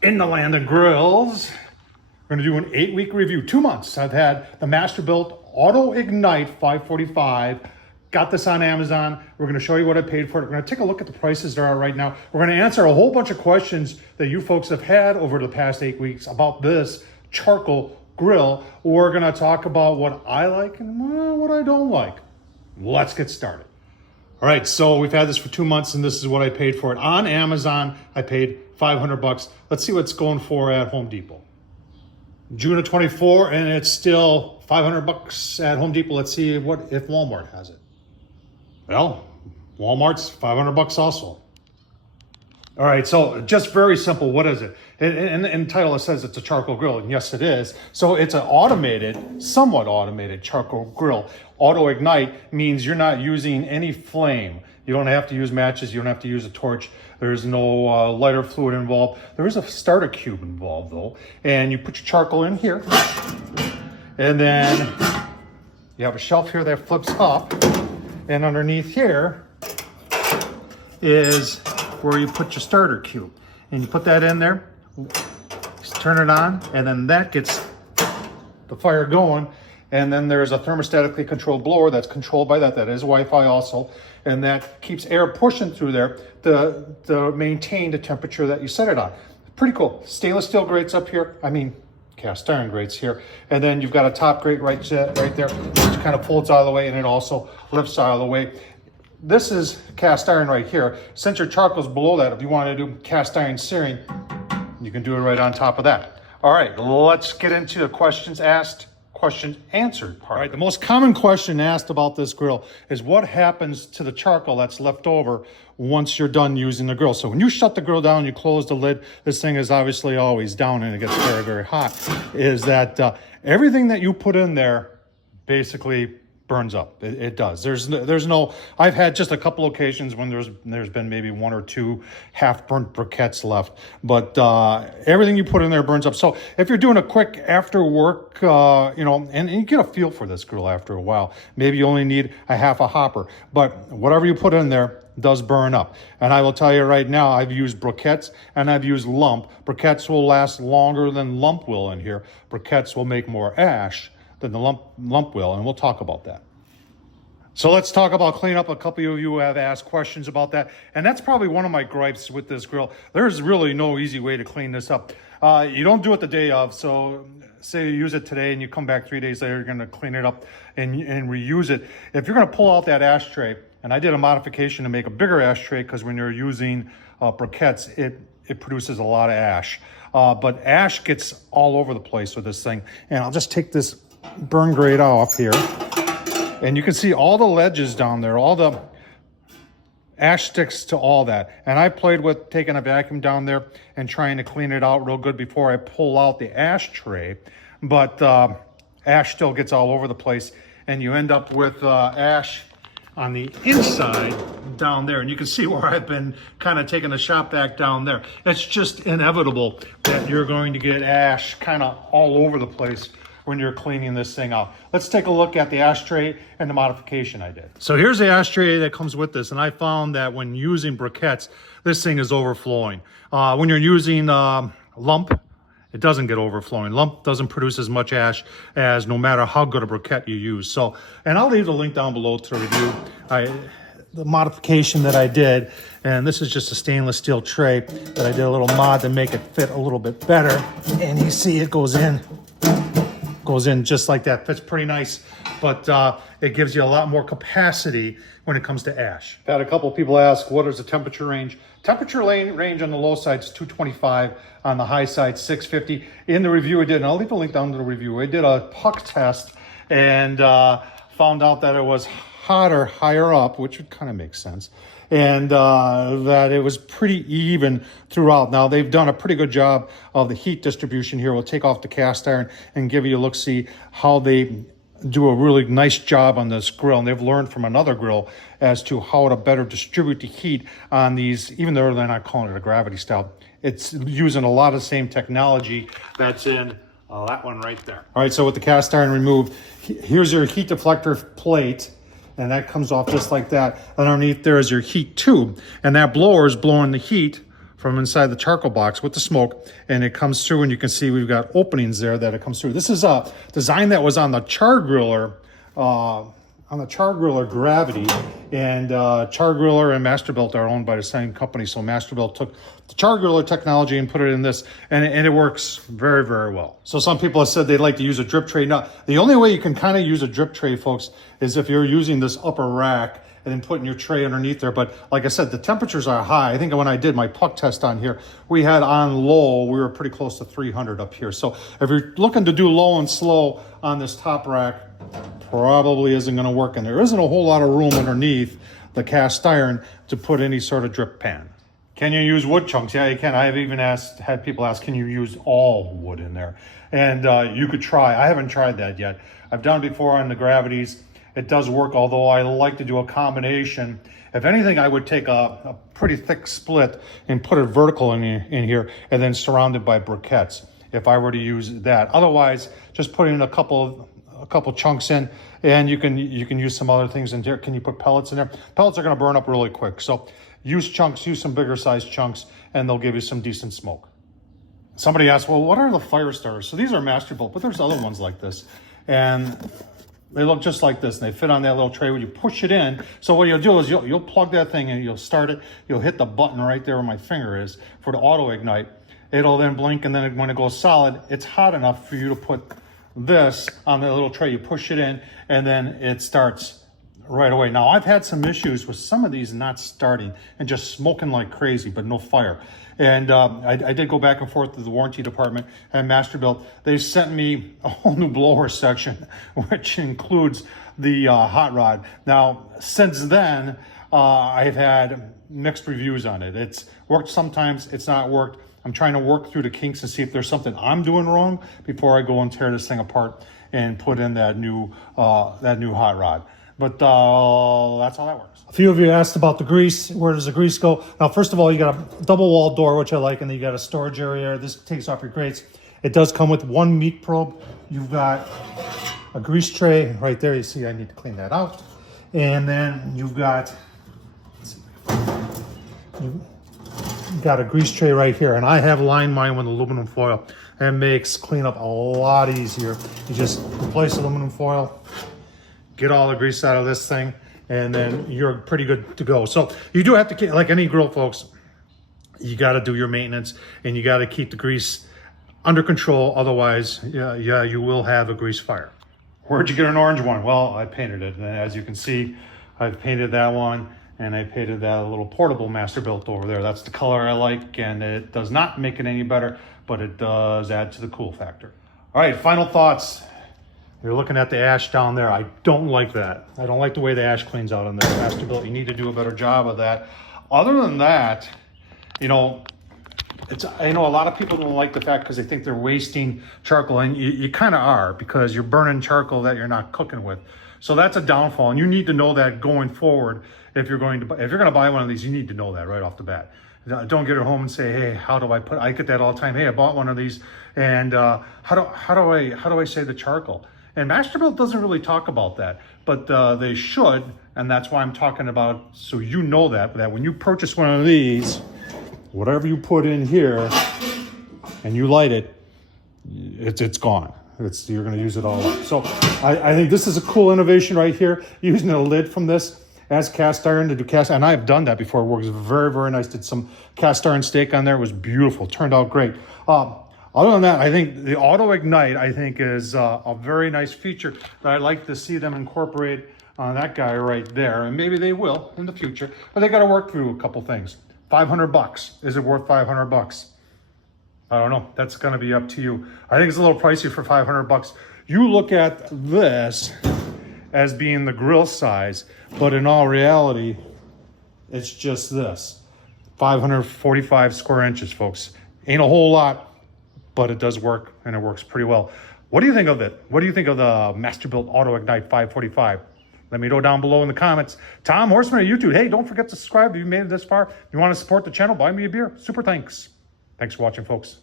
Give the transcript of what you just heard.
In the land of grills, we're gonna do an 8-week review, 2 months. I've had the Masterbuilt Autoignite 545. Got this on Amazon. We're gonna show you what I paid for it. We're gonna take a look at the prices there are right now. We're gonna answer a whole bunch of questions that you folks have had over the past 8 weeks about this charcoal grill. We're gonna talk about what I like and what I don't like. Let's get started. All right, so we've had this for 2 months and this is what I paid for it. On Amazon, I paid 500 bucks. Let's see what's going for at Home Depot. June of 24, and it's still 500 bucks at Home Depot. Let's see if Walmart has it. Well, Walmart's 500 bucks also. All right, so just very simple. What is it? In the title, it says it's a charcoal grill, and yes, it is. So it's an automated, somewhat automated charcoal grill. Auto ignite means you're not using any flame. You don't have to use matches. You don't have to use a torch. There's no lighter fluid involved. There is a starter cube involved, though. And you put your charcoal in here, and then you have a shelf here that flips up, and underneath here is where you put your starter cube, and you put that in there, just turn it on, and then that gets the fire going. And then there's a thermostatically controlled blower that's controlled by that is Wi-Fi also, and that keeps air pushing through there to maintain the temperature that you set it on. Pretty cool. Stainless steel grates up here, cast iron grates here, and then you've got a top grate right there, which kind of folds out of the way, and it also lifts out of the way. This is cast iron right here. Since your charcoal's below that, if you want to do cast iron searing, you can do it right on top of that. All right, let's get into the questions asked, questions answered part. All right, the most common question asked about this grill is what happens to the charcoal that's left over once you're done using the grill. So when you shut the grill down, you close the lid, this thing is obviously always down and it gets very, very hot, is that everything that you put in there basically burns up. It does. There's no, I've had just a couple occasions when there's been maybe 1 or 2 half-burnt briquettes left, but everything you put in there burns up. So if you're doing a quick after work, and you get a feel for this grill after a while, maybe you only need a half a hopper, but whatever you put in there does burn up. And I will tell you right now, I've used briquettes and I've used lump. Briquettes will last longer than lump will in here. Briquettes will make more ash than the lump will, and we'll talk about that. So let's talk about cleanup. A couple of you have asked questions about that, and that's probably one of my gripes with this grill. There's really no easy way to clean this up. You don't do it the day of, so say you use it today and you come back 3 days later, you're gonna clean it up and reuse it. If you're gonna pull out that ashtray, and I did a modification to make a bigger ashtray because when you're using briquettes, it produces a lot of ash. But ash gets all over the place with this thing. And I'll just take this burn grate off here. And you can see all the ledges down there, all the ash sticks to all that. And I played with taking a vacuum down there and trying to clean it out real good before I pull out the ashtray. But ash still gets all over the place. And you end up with ash on the inside down there. And you can see where I've been kind of taking the shop vac down there. It's just inevitable that you're going to get ash kind of all over the place when you're cleaning this thing out. Let's take a look at the ashtray and the modification I did. So here's the ashtray that comes with this, and I found that when using briquettes, this thing is overflowing. When you're using lump, it doesn't get overflowing. Lump doesn't produce as much ash as no matter how good a briquette you use. So, and I'll leave the link down below to review the modification that I did. And this is just a stainless steel tray that I did a little mod to make it fit a little bit better. And you see it goes in just like that. Fits pretty nice, but it gives you a lot more capacity when it comes to ash. I've had a couple people ask, what is the temperature range? Temperature range on the low side is 225, on the high side 650. In the review I did, and I'll leave a link down to the review, I did a puck test and found out that it was hotter higher up, which would kind of make sense, and that it was pretty even throughout. Now, they've done a pretty good job of the heat distribution here. We'll take off the cast iron and give you a look-see how they do a really nice job on this grill. And they've learned from another grill as to how to better distribute the heat on these, even though they're not calling it a gravity style. It's using a lot of the same technology that's in that one right there. All right, so with the cast iron removed, here's your heat deflector plate, and that comes off just like that. Underneath there is your heat tube, and that blower is blowing the heat from inside the charcoal box with the smoke, and it comes through, and you can see we've got openings there that it comes through. This is a design that was on the char griller, Gravity, and char griller and Masterbuilt are owned by the same company. So Masterbuilt took the char griller technology and put it in this, and it works very, very well. So some people have said they'd like to use a drip tray. Now, the only way you can kind of use a drip tray, folks, is if you're using this upper rack and then putting your tray underneath there. But like I said, the temperatures are high. I think when I did my puck test on here, we had on low, we were pretty close to 300 up here. So if you're looking to do low and slow on this top rack, probably isn't going to work. And there isn't a whole lot of room underneath the cast iron to put any sort of drip pan. Can you use wood chunks? Yeah, you can. I've even had people ask, can you use all wood in there? And you could try. I haven't tried that yet. I've done it before on the Gravities. It does work, although I like to do a combination. If anything, I would take a pretty thick split and put it vertical in here and then surround it by briquettes if I were to use that. Otherwise, just putting in a couple chunks in, and you can use some other things in there. Can you put pellets in there? Pellets are going to burn up really quick. So use chunks, use some bigger sized chunks, and they'll give you some decent smoke. Somebody asked, well, what are the fire starters? So these are Masterbuilt, but there's other ones like this. And they look just like this, and they fit on that little tray when you push it in. So what you'll do is you'll plug that thing in, you'll start it, you'll hit the button right there where my finger is for the auto ignite. It'll then blink, and then when it goes solid, it's hot enough for you to put this on the little tray. You push it in, and then it starts right away. Now, I've had some issues with some of these not starting and just smoking like crazy, but no fire. And I did go back and forth to the warranty department at Masterbuilt. They sent me a whole new blower section, which includes the hot rod. Now, since then, I've had mixed reviews on it. It's worked sometimes, it's not worked. I'm trying to work through the kinks and see if there's something I'm doing wrong before I go and tear this thing apart and put in that new hot rod. But that's how that works. A few of you asked about the grease. Where does the grease go? Now, first of all, you got a double wall door, which I like, and then you got a storage area. This takes off your grates. It does come with one meat probe. You've got a grease tray right there. You see, I need to clean that out. And then you've got, you've got a grease tray right here. And I have lined mine with aluminum foil. It makes cleanup a lot easier. You just replace aluminum foil, get all the grease out of this thing, and then you're pretty good to go. So you do have to, like any grill, folks, you got to do your maintenance, and you got to keep the grease under control. Otherwise, yeah, you will have a grease fire. Where'd you get an orange one? Well, I painted it. And as you can see, I've painted that one, and I painted that little portable Masterbuilt over there. That's the color I like, and it does not make it any better, but it does add to the cool factor. All right, final thoughts. You're looking at the ash down there. I don't like that. I don't like the way the ash cleans out on this Masterbuilt. You need to do a better job of that. Other than that, I know a lot of people don't like the fact because they think they're wasting charcoal, and you kind of are, because you're burning charcoal that you're not cooking with. So that's a downfall, and you need to know that going forward. If you're going to buy one of these, you need to know that right off the bat. Don't get it home and say, hey, how do I get that all the time. Hey, I bought one of these, and how do I save the charcoal? And Masterbuilt doesn't really talk about that, but they should, and that's why I'm talking about, so you know that when you purchase one of these, whatever you put in here and you light it, it's gone. You're going to use it all up. So I think this is a cool innovation right here, using a lid from this as cast iron to do cast, and I've done that before. It works very, very nice. Did some cast iron steak on there. It was beautiful. Turned out great. Other than that, I think the Auto Ignite, is a very nice feature that I'd like to see them incorporate on that guy right there. And maybe they will in the future, but they got to work through a couple things. $500. Is it worth $500? I don't know. That's going to be up to you. I think it's a little pricey for $500. You look at this as being the grill size, but in all reality, it's just this. 545 square inches, folks. Ain't a whole lot, but it does work, and it works pretty well. What do you think of it? What do you think of the Masterbuilt Autoignite 545? Let me know down below in the comments. Tom Horsman at YouTube. Hey, don't forget to subscribe if you made it this far. If you want to support the channel, buy me a beer. Super thanks. Thanks for watching, folks.